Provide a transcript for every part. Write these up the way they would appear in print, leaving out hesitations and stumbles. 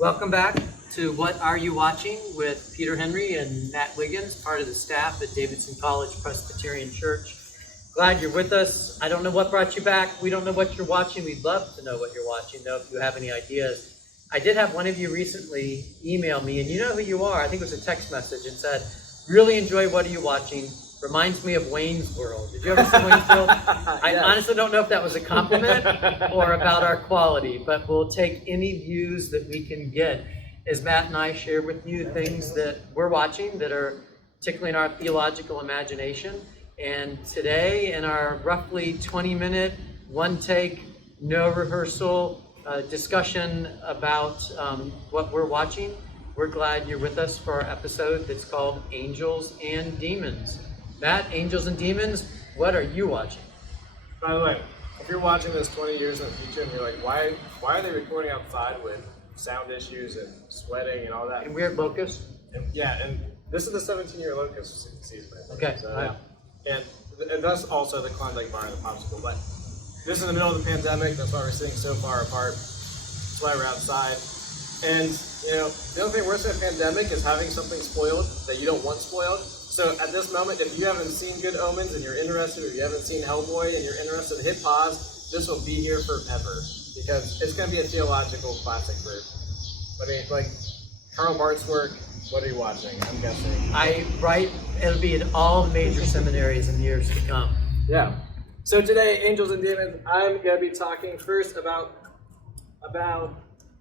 Welcome back to What Are You Watching with Peter Henry and Matt Wiggins, part of the staff at Davidson College Presbyterian Church. Glad you're with us. I don't know what brought you back. We don't know what you're watching. We'd love to know what you're watching, though, if you have any ideas. I did have one of you recently email me, and you know who you are. I think it was a text message, and said, really enjoy What Are You Watching? Reminds me of Wayne's World. Did you ever see Wayne's World? I honestly don't know if that was a compliment or about our quality, but we'll take any views that we can get as Matt and I share with you things that we're watching that are tickling our theological imagination. And today, in our roughly 20-minute, one-take, no rehearsal discussion about what we're watching, we're glad you're with us for our episode that's called Angels and Demons. Matt, Angels and Demons, what are you watching? By the way, if you're watching this 20 years in the future and you're like, why are they recording outside with sound issues and sweating and all that? And weird locust? And this is the 17-year locust season, I think. Okay. So, and that's also the Klondike bar and the popsicle. But this is in the middle of the pandemic. That's why we're sitting so far apart. That's why we're outside. And, the only thing worse than a pandemic is having something spoiled that you don't want spoiled. So at this moment, if you haven't seen Good Omens and you're interested, or you haven't seen Hellboy and you're interested, hit pause. This will be here forever because it's going to be a theological classic group. I mean, like Karl Barth's work. What are you watching? I'm guessing. It'll be in all major seminaries in years to come. Yeah. So today, Angels and Demons, I'm going to be talking first about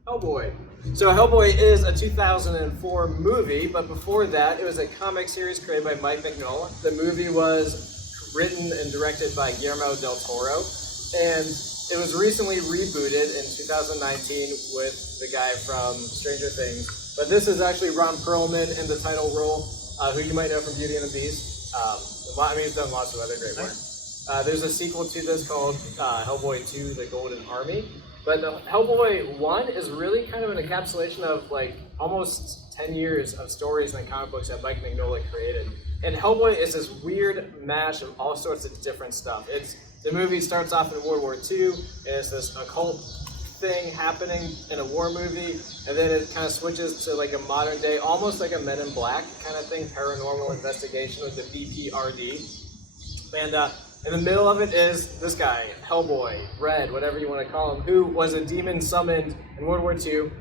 Hellboy. So Hellboy is a 2004 movie, but before that, it was a comic series created by Mike Mignola. The movie was written and directed by Guillermo del Toro, and it was recently rebooted in 2019 with the guy from Stranger Things. But this is actually Ron Perlman in the title role, who you might know from Beauty and the Beast. He's done lots of other great work. There's a sequel to this called Hellboy 2: The Golden Army. But Hellboy 1 is really kind of an encapsulation of like almost 10 years of stories and comic books that Mike Mignola created. And Hellboy is this weird mash of all sorts of different stuff. The movie starts off in World War II, and it's this occult thing happening in a war movie, and then it kind of switches to like a modern day, almost like a Men in Black kind of thing, paranormal investigation with the BPRD. And in the middle of it is this guy, Hellboy, Red, whatever you want to call him, who was a demon summoned in World War II,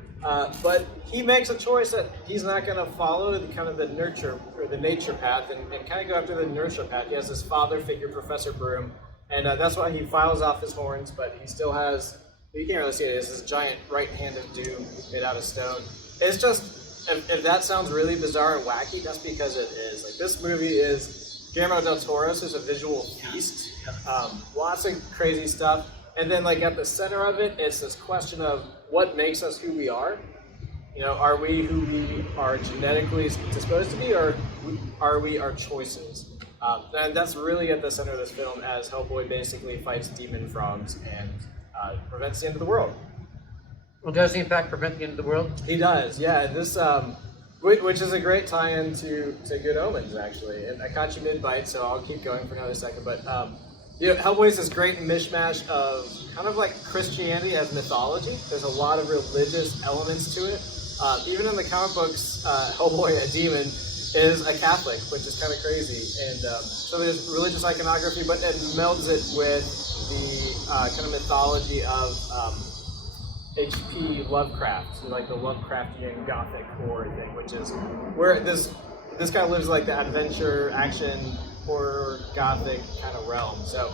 but he makes a choice that he's not going to follow the nurture or the nature path and kind of go after the nurture path. He has this father figure, Professor Broom, and that's why he files off his horns, but he still has, you can't really see it, it's this giant right hand of doom made out of stone. It's just, if that sounds really bizarre and wacky, that's because it is. Like, this movie is Guillermo del Toro's is a visual feast. Lots of crazy stuff. And then like at the center of it, it's this question of what makes us who we are. Are we who we are genetically disposed to be, or are we our choices? And that's really at the center of this film, as Hellboy basically fights demon frogs and prevents the end of the world. Well, does he in fact prevent the end of the world? He does, yeah. This which is a great tie-in to Good Omens, actually. And I caught you mid-bite, so I'll keep going for another second. But Hellboy is this great mishmash of kind of like Christianity as mythology. There's a lot of religious elements to it. Even in the comic books, Hellboy, a demon, is a Catholic, which is kind of crazy. And so there's religious iconography, but it melds it with the kind of mythology of H.P. Lovecraft, so like the Lovecraftian Gothic horror thing, which is where this kind of lives like the adventure, action, horror, Gothic kind of realm. So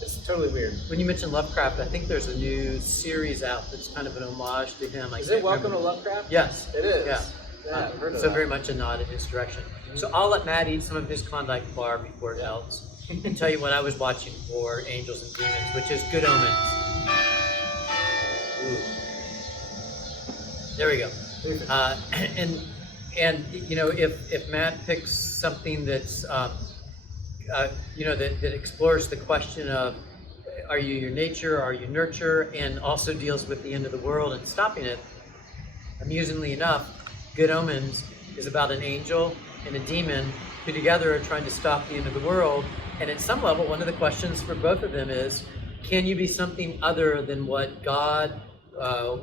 it's totally weird. When you mentioned Lovecraft, I think there's a new series out that's kind of an homage to him. Is it Welcome to Lovecraft? Yes. It is. Yeah. I've heard of so that. Very much a nod in his direction. Mm-hmm. So I'll let Matt eat some of his Klondike bar before it melts and tell you what I was watching for Angels and Demons, which is Good Omens. Ooh. There we go. And if Matt picks something that's that explores the question of are you your nature, are you nurture, and also deals with the end of the world and stopping it. Amusingly enough, Good Omens is about an angel and a demon who together are trying to stop the end of the world. And at some level, one of the questions for both of them is, can you be something other than what God,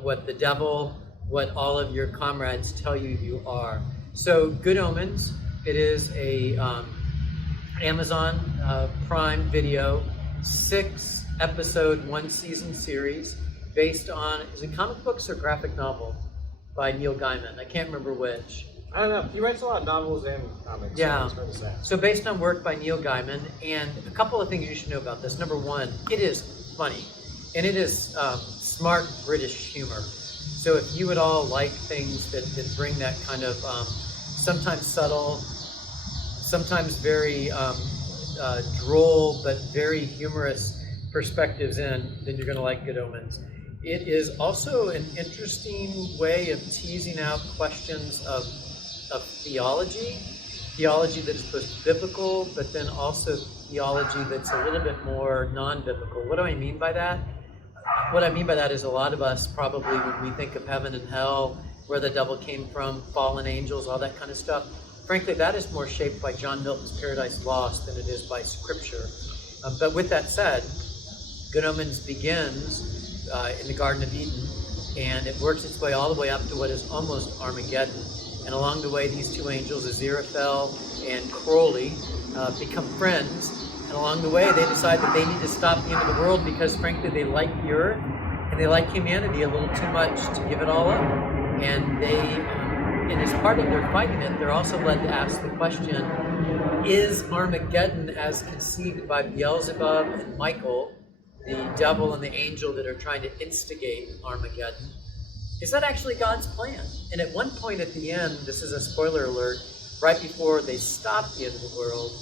what the devil, what all of your comrades tell you you are. So Good Omens, it is a Amazon Prime Video 6-episode, 1-season series based on, is it comic books or graphic novel by Neil Gaiman? I can't remember which. I don't know. He writes a lot of novels and comics. Yeah. So it's hard to say. So based on work by Neil Gaiman, and a couple of things you should know about this. Number one, it is funny, and it is smart British humor. So if you at all like things that bring that kind of sometimes subtle, sometimes very droll, but very humorous perspectives in, then you're going to like Good Omens. It is also an interesting way of teasing out questions of theology that is both biblical, but then also theology that's a little bit more non-biblical. What do I mean by that? What I mean by that is a lot of us probably, when we think of heaven and hell, where the devil came from, fallen angels, all that kind of stuff, frankly, that is more shaped by John Milton's Paradise Lost than it is by Scripture. But with that said, Good Omens begins in the Garden of Eden, and it works its way all the way up to what is almost Armageddon. And along the way, these two angels, Aziraphale and Crowley, become friends. And along the way, they decide that they need to stop the end of the world because, frankly, they like the earth and they like humanity a little too much to give it all up. And and as part of their fighting it, they're also led to ask the question, is Armageddon as conceived by Beelzebub and Michael, the devil and the angel that are trying to instigate Armageddon, is that actually God's plan? And at one point at the end, this is a spoiler alert, right before they stop the end of the world,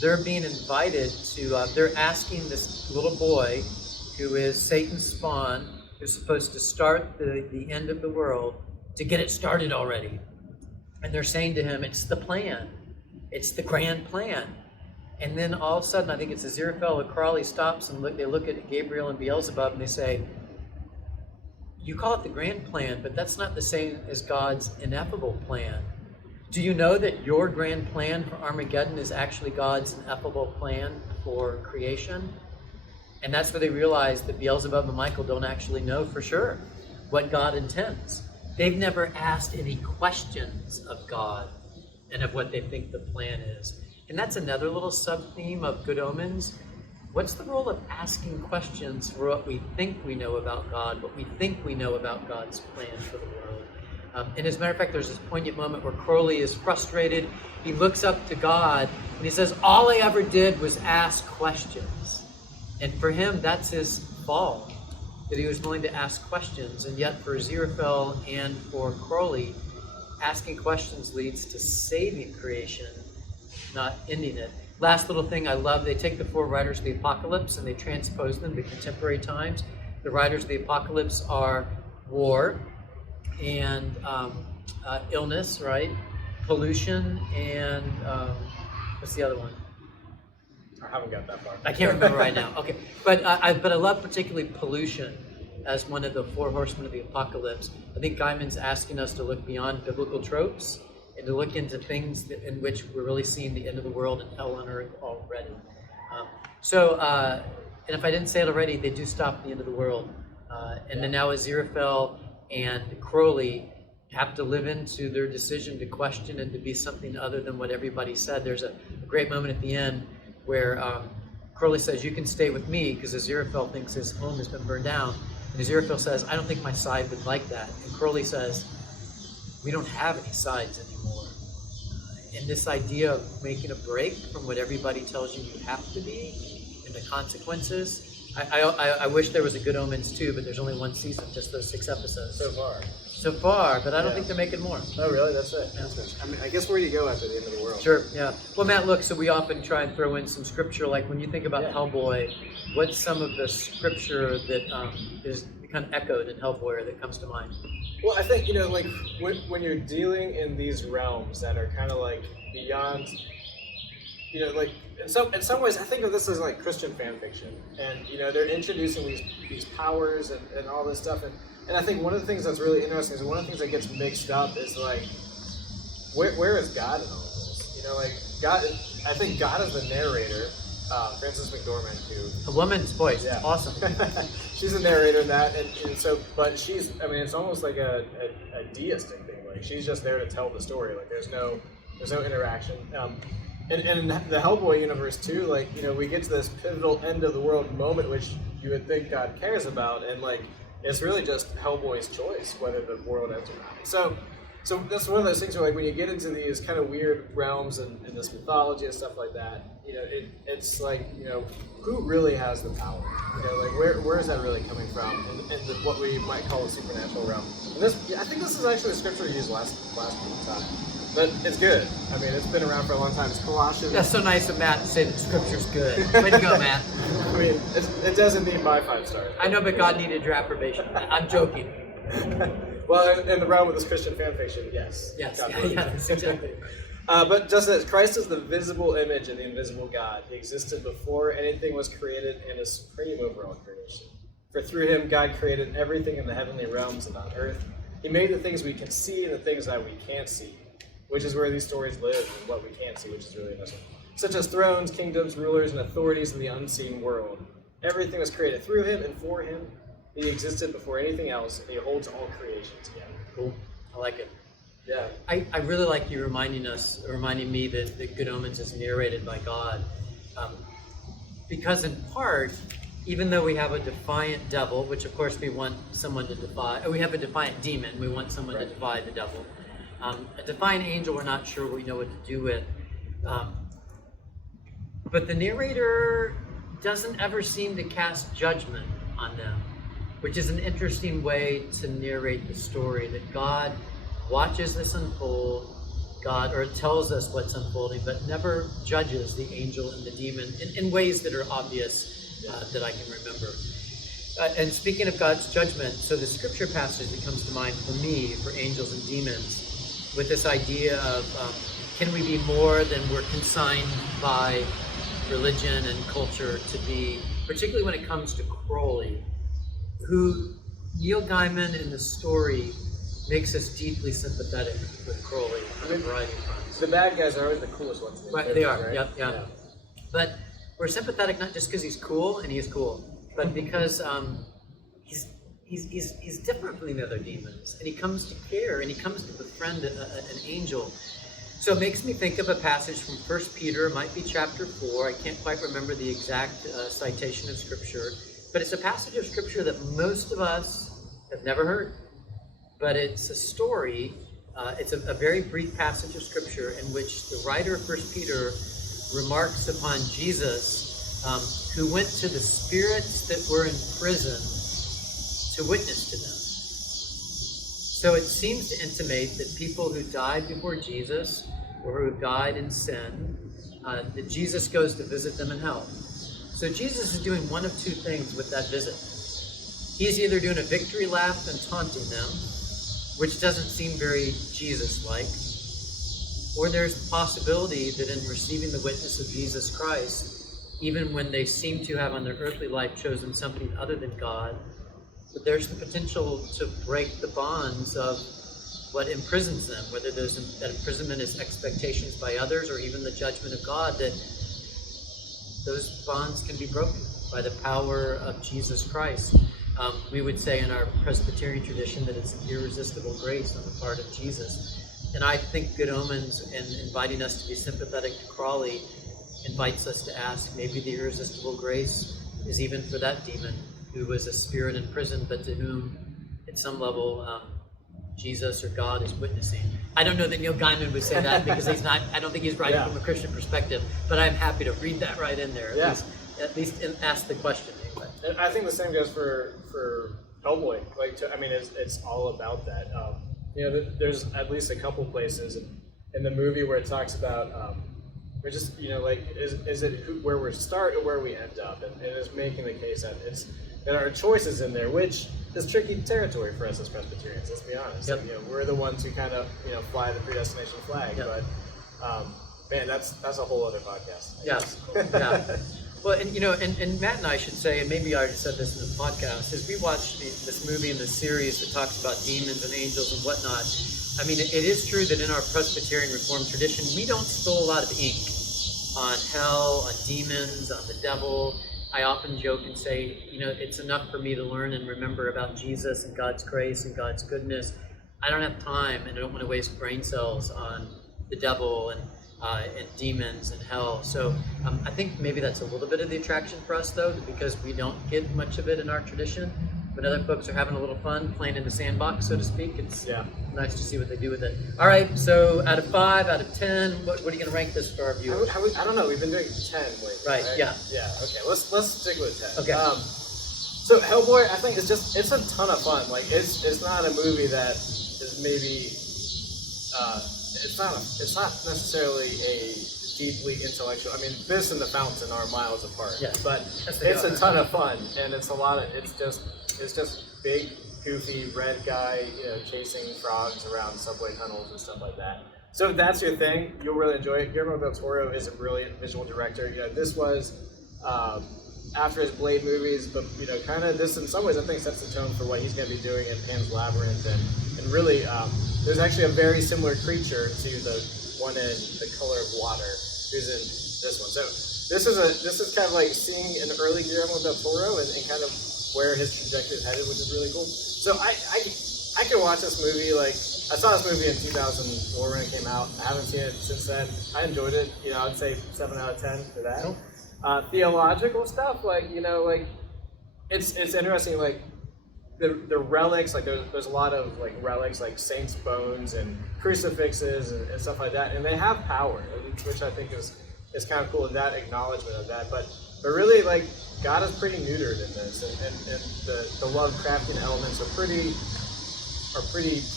they're being invited to, they're asking this little boy, who is Satan's spawn, who's supposed to start the end of the world, to get it started already. And they're saying to him, it's the plan. It's the grand plan. And then all of a sudden, I think it's Aziraphale or Crowley stops and they look at Gabriel and Beelzebub and they say, you call it the grand plan, but that's not the same as God's ineffable plan. Do you know that your grand plan for Armageddon is actually God's ineffable plan for creation? And that's where they realize that Beelzebub and Michael don't actually know for sure what God intends. They've never asked any questions of God and of what they think the plan is. And that's another little sub-theme of Good Omens. What's the role of asking questions for what we think we know about God, what we think we know about God's plan for the world? And as a matter of fact, there's this poignant moment where Crowley is frustrated. He looks up to God and he says, all I ever did was ask questions. And for him, that's his fall, that he was willing to ask questions. And yet for Aziraphale and for Crowley, asking questions leads to saving creation, not ending it. Last little thing I love, they take the 4 writers of the Apocalypse and they transpose them to contemporary times. The writers of the Apocalypse are war and illness, right? Pollution and what's the other one? I haven't got that far. I can't remember right now. Okay, but I love particularly pollution as one of the 4 horsemen of the Apocalypse. I think Gaiman's asking us to look beyond biblical tropes and to look into things in which we're really seeing the end of the world and hell on earth already. And if I didn't say it already, they do stop the end of the world. And then now Aziraphale and Crowley have to live into their decision to question and to be something other than what everybody said. There's a great moment at the end where Crowley says, you can stay with me, because Aziraphale thinks his home has been burned down. And Aziraphale says, I don't think my side would like that. And Crowley says, we don't have any sides anymore. And this idea of making a break from what everybody tells you you have to be and the consequences. I wish there was a Good Omens too, but there's only 1 season, just those 6 episodes. So far, but I don't think they're making more. Oh, really? That's it? Yeah. I mean, I guess where do you go after the end of the world? Sure, yeah. Well, Matt, look, so we often try and throw in some scripture, like when you think about Hellboy, what's some of the scripture that is kind of echoed in Hellboy that comes to mind? Well, I think, like when you're dealing in these realms that are kind of like beyond, like in some ways, I think of this as like Christian fan fiction, and they're introducing these powers and all this stuff, and I think one of the things that's really interesting is one of the things that gets mixed up is like, where is God in all this? Like God, I think God is the narrator Frances McDormand, who A woman's voice. Yeah. Awesome. she's a narrator in that, and so, but she's, I mean, it's almost like a deistic thing. Like she's just there to tell the story. Like there's no interaction. And in the Hellboy universe too, like, you know, we get to this pivotal end of the world moment, which you would think God cares about, and like it's really just Hellboy's choice whether the world ends or not. So that's one of those things where, like, when you get into these kind of weird realms and this mythology and stuff like that, you know, it's like, you know, who really has the power? You know, like where is that really coming from? In what we might call the supernatural realm. And this, I think this is actually a scripture we used last time, but it's good. I mean, it's been around for a long time. It's Colossians. That's so nice of Matt to say that scripture's good. Way to go, Matt. I mean, it doesn't need my 5 stars. I know, but God needed your approbation. I'm joking. Well, in the realm of this Christian fan fiction, yes. Yes, God yeah, that's exactly. But just as Christ is the visible image of the invisible God, he existed before anything was created and is supreme over all creation. For through him, God created everything in the heavenly realms and on earth. He made the things we can see and the things that we can't see, which is where these stories live, and what we can't see, which is really this one. Such as thrones, kingdoms, rulers, and authorities in the unseen world. Everything was created through him and for him. He existed before anything else, and he holds all creation together. Cool. I like it. Yeah. I really like you reminding me that Good Omens is narrated by God. Because in part, even though we have a defiant devil, which of course we want someone to defy, or we have a defiant demon, we want someone to defy the devil. A defiant angel, we're not sure we know what to do with. But the narrator doesn't ever seem to cast judgment on them, which is an interesting way to narrate the story, that God watches this unfold, or tells us what's unfolding, but never judges the angel and the demon in ways that are obvious that I can remember. And speaking of God's judgment, so the scripture passage that comes to mind for me, for angels and demons, with this idea of can we be more than we're consigned by religion and culture to be, particularly when it comes to Crowley, who Neil Gaiman in the story makes us deeply sympathetic with Crowley on a variety of fronts. The bad guys are always the coolest ones. Right, they are, right? yep, yeah. But we're sympathetic not just because he's cool, and he is cool, but because he's different from the other demons, and he comes to care, and he comes to befriend an angel. So it makes me think of a passage from 1 Peter, it might be chapter 4, I can't quite remember the exact citation of scripture, but it's a passage of scripture that most of us have never heard. But it's a story, it's a very brief passage of scripture in which the writer of 1 Peter remarks upon Jesus, who went to the spirits that were in prison to witness to them. So it seems to intimate that people who died before Jesus, or who died in sin, that Jesus goes to visit them in hell. So Jesus is doing one of two things with that visit. He's either doing a victory lap and taunting them, which doesn't seem very Jesus-like, or there's the possibility that in receiving the witness of Jesus Christ, even when they seem to have on their earthly life chosen something other than God, that there's the potential to break the bonds of what imprisons them, whether that imprisonment is expectations by others or even the judgment of God, that those bonds can be broken by the power of Jesus Christ. We would say in our Presbyterian tradition that it's an irresistible grace on the part of Jesus. And I think Good Omens and inviting us to be sympathetic to Crowley invites us to ask, maybe the irresistible grace is even for that demon who was a spirit in prison, but to whom, at some level, Jesus or God is witnessing. I don't know that Neil Gaiman would say that because he's not. I don't think he's writing from a Christian perspective. But I'm happy to read that right in there. At least ask the question. Anyway. And I think the same goes for Hellboy. It's all about that. There's at least a couple places in the movie where it talks about. We're just, is it where we start or where we end up? And it is making the case that there are choices in there, which is tricky territory for us as Presbyterians, let's be honest. Yep. We're the ones who kind of, fly the predestination flag, but man, that's a whole other podcast. Yeah. Well, and Matt and I should say, and maybe I already said this in the podcast, is we watched this movie and this series that talks about demons and angels and whatnot. I mean, it is true that in our Presbyterian Reformed tradition, we don't spill a lot of ink on hell, on demons, on the devil. I often joke and say, it's enough for me to learn and remember about Jesus and God's grace and God's goodness. I don't have time, and I don't want to waste brain cells on the devil and demons and hell. So I think maybe that's a little bit of the attraction for us, though, because we don't get much of it in our tradition. But other folks are having a little fun playing in the sandbox, so to speak. It's nice to see what they do with it. All right, so out of 5, out of 10, what are you going to rank this for our viewers? I don't know. We've been doing 10 lately. Right. Yeah. Yeah. Okay. Let's stick with 10. Okay. So Hellboy, I think it's a ton of fun. Like it's not a movie that is maybe it's not necessarily a deeply intellectual. I mean, this and The Fountain are miles apart. Yeah. But it's a ton of fun, and it's just big, goofy red guy, chasing frogs around subway tunnels and stuff like that. So if that's your thing, you'll really enjoy it. Guillermo del Toro is a brilliant visual director. This was after his Blade movies, but kind of this in some ways I think sets the tone for what he's going to be doing in Pan's Labyrinth, and really there's actually a very similar creature to the one in The Color of Water who's in this one. So this is kind of like seeing an early Guillermo del Toro and kind of where his trajectory is headed, which is really cool. So I could watch this movie. Like I saw this movie in 2004 when it came out. I haven't seen it since then. I enjoyed it. I would say 7 out of 10 for that. Cool. Theological stuff, like it's interesting. Like the relics, like there's a lot of like relics, like saints' bones and crucifixes and stuff like that, and they have power, which I think is kind of cool in that acknowledgement of that. But really, like God is pretty neutered in this, and the Lovecraftian elements are pretty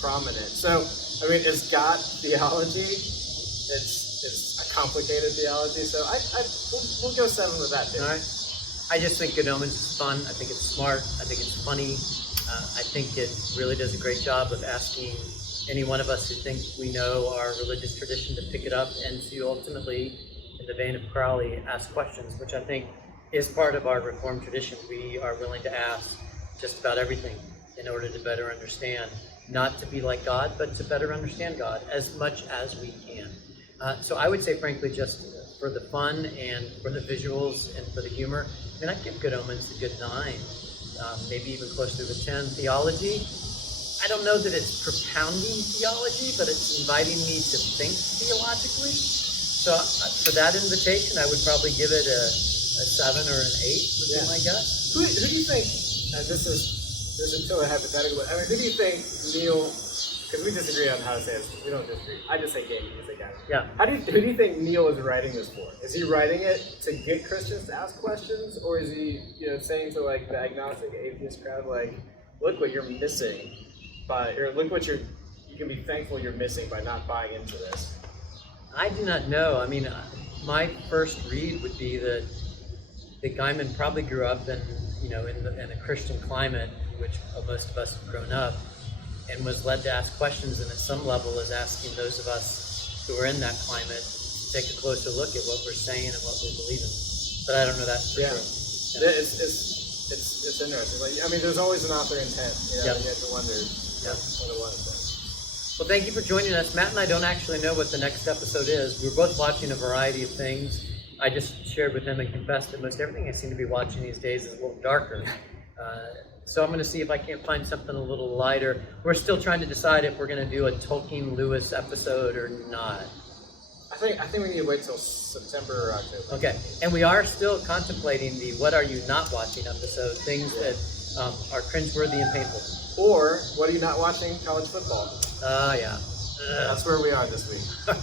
prominent. So I mean, it's got theology. It's a complicated theology. So we'll go 7 with that too. All right. I just think Good Omens is fun. I think it's smart. I think it's funny. I think it really does a great job of asking any one of us who think we know our religious tradition to pick it up and to ultimately, in the vein of Crowley, ask questions, which I think is part of our Reformed tradition. We are willing to ask just about everything in order to better understand, not to be like God, but to better understand God as much as we can. So I would say, frankly, just for the fun and for the visuals and for the humor, I'd give Good Omens a good 9, maybe even closer to a 10. Theology, I don't know that it's propounding theology, but it's inviting me to think theologically. So for that invitation, I would probably give it a 7 or an 8, would be my guess. Who do you think, this is totally hypothetical, but who do you think Neil, because we disagree on how to say this, we don't disagree. I just say gay, you say guy. Yeah. Who do you think Neil is writing this for? Is he writing it to get Christians to ask questions, or is he, saying to like the agnostic atheist crowd, like, look what you're missing or look what you can be thankful you're missing by not buying into this? I do not know. I mean, my first read would be that Gaiman probably grew up in a Christian climate in which most of us have grown up, and was led to ask questions, and at some level is asking those of us who are in that climate to take a closer look at what we're saying and what we're believing. But I don't know that for sure. Yeah. It's interesting. Like, I mean, there's always an author intent. You have to wonder what it was. Well, thank you for joining us. Matt and I don't actually know what the next episode is. We're both watching a variety of things. I just shared with him and confessed that most everything I seem to be watching these days is a little darker. So I'm going to see if I can't find something a little lighter. We're still trying to decide if we're going to do a Tolkien Lewis episode or not. I think we need to wait till September or October. Okay, and we are still contemplating the What Are You Not Watching episode, things that are cringeworthy and painful. Or, what are you not watching? College football. Yeah. That's where we are this week.